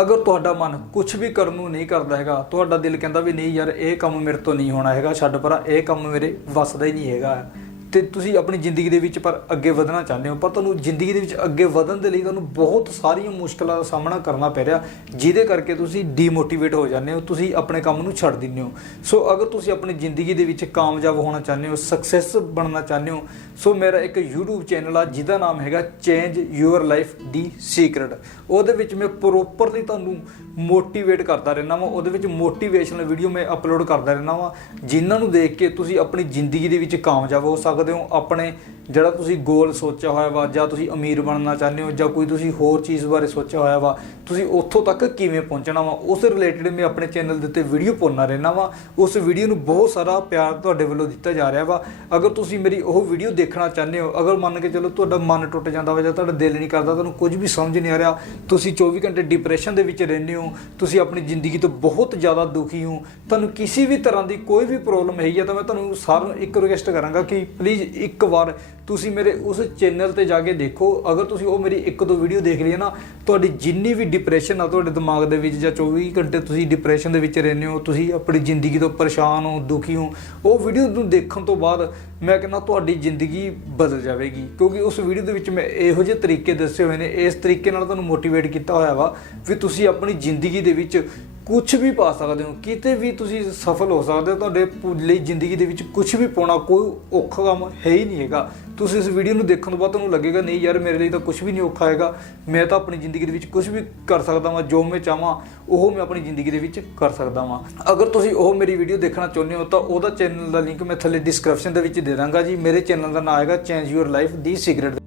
ਅਗਰ ਤੁਹਾਡਾ ਮਨ ਕੁਝ ਵੀ ਕਰਨ ਨੂੰ ਨਹੀਂ ਕਰਦਾ ਹੈਗਾ, ਤੁਹਾਡਾ ਦਿਲ ਕਹਿੰਦਾ ਵੀ ਨਹੀਂ ਯਾਰ, ਇਹ ਕੰਮ ਮੇਰੇ ਤੋਂ ਨਹੀਂ ਹੋਣਾ ਹੈਗਾ, ਛੱਡ ਪਰਾਂ, ਇਹ ਕੰਮ ਮੇਰੇ ਵੱਸਦਾ ਹੀ ਨਹੀਂ ਹੈਗਾ। ਤੇ ਤੁਸੀਂ ਆਪਣੀ ਜ਼ਿੰਦਗੀ ਦੇ ਵਿੱਚ ਪਰ ਅੱਗੇ ਵਧਣਾ ਚਾਹੁੰਦੇ ਹੋ, ਪਰ ਤੁਹਾਨੂੰ ਜ਼ਿੰਦਗੀ ਦੇ ਵਿੱਚ ਅੱਗੇ ਵਧਣ ਦੇ ਲਈ ਤੁਹਾਨੂੰ ਬਹੁਤ ਸਾਰੀਆਂ ਮੁਸ਼ਕਲਾਂ ਦਾ ਸਾਹਮਣਾ ਕਰਨਾ ਪੈ ਰਿਹਾ, ਜਿਹਦੇ ਕਰਕੇ ਤੁਸੀਂ ਡੀਮੋਟੀਵੇਟ ਹੋ ਜਾਂਦੇ ਹੋ, ਤੁਸੀਂ ਆਪਣੇ ਕੰਮ ਨੂੰ ਛੱਡ ਦਿੰਦੇ ਹੋ। ਸੋ ਅਗਰ ਤੁਸੀਂ ਆਪਣੀ ਜ਼ਿੰਦਗੀ ਦੇ ਵਿੱਚ ਕਾਮਯਾਬ ਹੋਣਾ ਚਾਹੁੰਦੇ ਹੋ ਸਕਸੈਸ ਬਣਨਾ ਚਾਹੁੰਦੇ ਹੋ ਸੋ ਮੇਰਾ ਇੱਕ YouTube ਚੈਨਲ ਆ, ਜਿਹਦਾ ਨਾਮ ਹੈਗਾ ਚੇਂਜ ਯੂਅਰ ਲਾਈਫ ਦੀ ਸੀਕ੍ਰੇਟ ਉਹਦੇ ਵਿੱਚ ਮੈਂ ਪ੍ਰੋਪਰਲੀ ਤੁਹਾਨੂੰ ਮੋਟੀਵੇਟ ਕਰਦਾ ਰਹਿਣਾ ਵਾਂ। ਉਹਦੇ ਵਿੱਚ ਮੋਟੀਵੇਸ਼ਨਲ ਵੀਡੀਓ ਮੈਂ ਅਪਲੋਡ ਕਰਦਾ ਰਹਿਣਾ ਵਾਂ। ਜਿਨ੍ਹਾਂ ਨੂੰ ਦੇਖ ਕੇ ਤੁਸੀਂ ਆਪਣੀ ਜ਼ਿੰਦਗੀ ਦੇ ਵਿੱਚ ਕਾਮਯਾਬ ਹੋ ਸਕਦੇ ਹੋ, ਆਪਣੇ ਜਿਹੜਾ ਤੁਸੀਂ ਗੋਲ ਸੋਚਿਆ ਹੋਇਆ ਵਾ, ਜਾਂ ਤੁਸੀਂ ਅਮੀਰ ਬਣਨਾ ਚਾਹੁੰਦੇ ਹੋ, ਜਾਂ ਕੋਈ ਤੁਸੀਂ ਹੋਰ ਚੀਜ਼ ਬਾਰੇ ਸੋਚਿਆ ਹੋਇਆ ਵਾ, ਤੁਸੀਂ ਉੱਥੋਂ ਤੱਕ ਕਿਵੇਂ ਪਹੁੰਚਣਾ ਵਾ? ਉਸ ਰਿਲੇਟਡ ਮੈਂ ਆਪਣੇ ਚੈਨਲ ਦੇ ਉੱਤੇ ਵੀਡੀਓ ਪਾਉਣਾ ਰਹਿਣਾ ਵਾ। ਉਸ ਵੀਡੀਓ ਨੂੰ ਬਹੁਤ ਸਾਰਾ ਪਿਆਰ ਤੁਹਾਡੇ ਵੱਲੋਂ ਦਿੱਤਾ ਜਾ ਰਿਹਾ ਵਾ। ਅਗਰ ਤੁਸੀਂ ਮੇਰੀ ਉਹ ਵੀਡੀਓ ਦੇਖਣਾ ਚਾਹੁੰਦੇ ਹੋ? ਅਗਰ ਮੰਨ ਕੇ ਚਲੋ ਤੁਹਾਡਾ ਮਨ ਟੁੱਟ ਜਾਂਦਾ ਵਾ ਜਾਂ ਤੁਹਾਡਾ ਦਿਲ ਨਹੀਂ ਕਰਦਾ, ਤੁਹਾਨੂੰ ਕੁਝ ਵੀ ਸਮਝ ਨਹੀਂ ਆ ਰਿਹਾ, ਤੁਸੀਂ 24 ਘੰਟੇ ਡਿਪਰੈਸ਼ਨ ਦੇ ਵਿੱਚ ਰਹਿੰਦੇ ਹੋ, ਤੁਸੀਂ ਆਪਣੀ ਜ਼ਿੰਦਗੀ ਤੋਂ ਬਹੁਤ ਜ਼ਿਆਦਾ ਦੁਖੀ ਹੋ, ਤੁਹਾਨੂੰ ਕਿਸੇ ਵੀ ਤਰ੍ਹਾਂ ਦੀ ਕੋਈ ਵੀ ਪ੍ਰੋਬਲਮ ਹੈਗੀ ਆ, ਤਾਂ ਮੈਂ ਤੁਹਾਨੂੰ ਸਾਰਿਆਂ ਨੂੰ ਇੱਕ ਰਿਕਵੈਸਟ ਕਰਾਂਗਾ ਕਿ ਪਲੀਜ਼ ਇੱਕ ਵਾਰ ਤੁਸੀਂ ਮੇਰੇ ਉਸ ਚੈਨਲ ਤੇ ਜਾ ਕੇ ਦੇਖੋ, ਅਗਰ ਤੁਸੀਂ ਉਹ ਮੇਰੀ ਇੱਕ ਦੋ ਵੀਡੀਓ ਦੇਖ ਲਈ ਨਾ, ਤੁਹਾਡੀ ਜਿੰਨੀ ਵੀ ਡਿਪਰੈਸ਼ਨ ਆ ਤੁਹਾਡੇ ਦਿਮਾਗ ਦੇ ਵਿੱਚ ਜਾਂ 24 ਘੰਟੇ ਤੁਸੀਂ ਡਿਪਰੈਸ਼ਨ ਦੇ ਵਿੱਚ ਰਹਿੰਦੇ ਹੋ, ਤੁਸੀਂ ਆਪਣੀ ਜ਼ਿੰਦਗੀ ਤੋਂ ਪਰੇਸ਼ਾਨ ਹੋ, ਦੁਖੀ ਹੋ, ਉਹ ਵੀਡੀਓ ਨੂੰ ਦੇਖਣ ਤੋਂ ਬਾਅਦ ਮੈਂ ਕਹਿੰਦਾ ਤੁਹਾਡੀ ਜ਼ਿੰਦਗੀ ਬਦਲ ਜਾਵੇਗੀ। ਕਿਉਂਕਿ ਉਸ ਵੀਡੀਓ ਦੇ ਵਿੱਚ ਮੈਂ ਇਹੋ ਜਿਹੇ ਤਰੀਕੇ ਦੱਸੇ ਹੋਏ ਨੇ, ਇਸ ਤਰੀਕੇ ਨਾਲ ਤੁਹਾਨੂੰ ਮੋਟੀਵੇਟ ਕੀਤਾ ਹੋਇਆ ਵਾ ਵੀ ਤੁਸੀਂ ਆਪਣੀ ਜ਼ਿੰਦਗੀ ਦੇ ਵਿੱਚ ਕੁਝ ਵੀ ਪਾ ਸਕਦੇ ਹੋ, ਕਿਤੇ ਵੀ ਤੁਸੀਂ ਸਫਲ ਹੋ ਸਕਦੇ ਹੋ, ਤੁਹਾਡੇ ਲਈ ਜ਼ਿੰਦਗੀ ਦੇ ਵਿੱਚ ਕੁਝ ਵੀ ਪਾਉਣਾ ਕੋਈ ਔਖਾ ਕੰਮ ਹੈ ਹੀ ਨਹੀਂ ਹੈਗਾ। ਤੁਸੀਂ ਇਸ ਵੀਡੀਓ ਨੂੰ ਦੇਖਣ ਤੋਂ ਬਾਅਦ ਤੁਹਾਨੂੰ ਲੱਗੇਗਾ, ਨਹੀਂ ਯਾਰ ਮੇਰੇ ਲਈ ਤਾਂ ਕੁਝ ਵੀ ਨਹੀਂ ਔਖਾ ਹੈਗਾ। ਮੈਂ ਤਾਂ ਆਪਣੀ ਜ਼ਿੰਦਗੀ ਦੇ ਵਿੱਚ ਕੁਝ ਵੀ ਕਰ ਸਕਦਾ ਵਾਂ, ਜੋ ਮੈਂ ਚਾਹਾਂ, ਉਹ ਮੈਂ ਆਪਣੀ ਜ਼ਿੰਦਗੀ ਦੇ ਵਿੱਚ ਕਰ ਸਕਦਾ ਵਾਂ। ਅਗਰ ਤੁਸੀਂ ਉਹ ਮੇਰੀ ਵੀਡੀਓ ਦੇਖਣਾ ਚਾਹੁੰਦੇ ਹੋ, ਤਾਂ ਉਹਦਾ ਚੈਨਲ ਦਾ ਲਿੰਕ ਮੈਂ ਥੱਲੇ ਡਿਸਕ੍ਰਿਪਸ਼ਨ ਦੇ ਵਿੱਚ ਦੇ ਦਾਂਗਾ ਜੀ। ਮੇਰੇ ਚੈਨਲ ਦਾ ਨਾਮ ਹੈਗਾ ਚੇਂਜ ਯੂਅਰ ਲਾਈਫ ਦੀ ਸੀਕ੍ਰੇਟ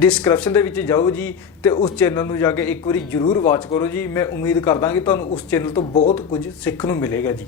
ਡਿਸਕ੍ਰਿਪਸ਼ਨ ਦੇ ਵਿੱਚ ਜਾਓ ਜੀ ਤੇ ਉਸ ਚੈਨਲ ਨੂੰ ਜਾ ਕੇ ਇੱਕ ਵਾਰੀ ਜਰੂਰ ਵਾਚ ਕਰੋ ਜੀ। ਮੈਂ ਉਮੀਦ ਕਰਦਾ ਕਿ ਤੁਹਾਨੂੰ ਉਸ ਚੈਨਲ ਤੋਂ ਬਹੁਤ ਕੁਝ ਸਿੱਖਣ ਨੂੰ ਮਿਲੇਗਾ ਜੀ।